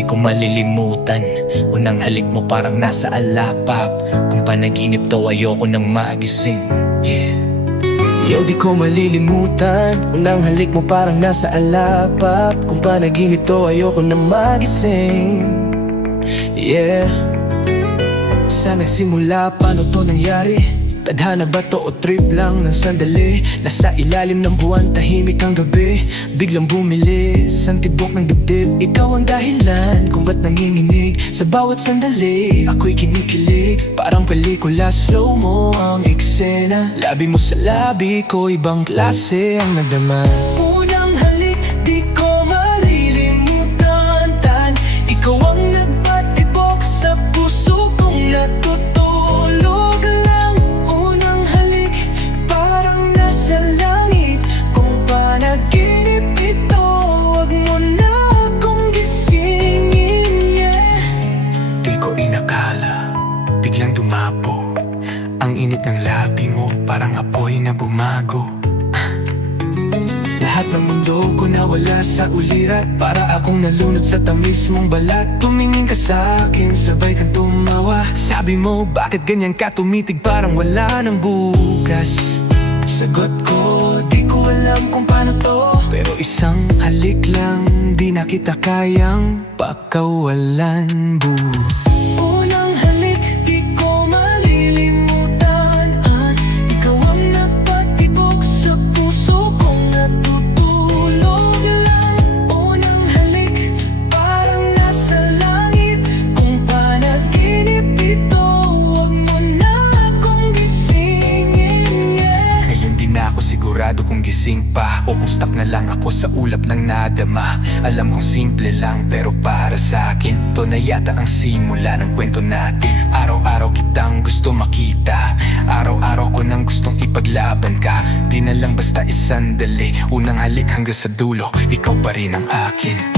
ko malilimutan. Unang halik mo parang nasa alapap. Kung panaginip to ayoko nang magising. Yeah. Yo di ko malilimutan. Unang halik mo parang nasa alapap. Kung panaginip to ayoko na magising. Yeah. Sa nagsimula paano to nangyari? Tadhana ba to o trip lang ng sandali? Nasa ilalim ng buwan tahimik ang gabi. Biglang bumilis ang tibok ng dibdib Ikaw ang dahilan kung ba't nanginginig. Sa bawat sandali ako'y kinikilig. Parang pelikula slow mo ang eksena. Labi mo sa labi ko ibang klase ang nadama apoy na bumago. Lahat ng mundo ko nawala sa ulirat. Para akong nalunod sa tamis mong balat. Tumingin ka sa akin, sabay kang tumawa. Sabi mo, bakit ganyan ka tumitig? Parang wala ng bukas. Sagot ko, di ko alam kung paano to. Pero isang halik lang, di na kita kayang pakawalan. Bu gising pa O stuck na lang ako sa ulap ng nadama. Alam kong simple lang pero para sa akin To na yata ang simula ng kwento natin. Araw-araw kitang gusto makita. Araw-araw ko nang gustong ipaglaban ka. Di na lang basta isandali Unang halik hanggang sa dulo Ikaw pa rin ang akin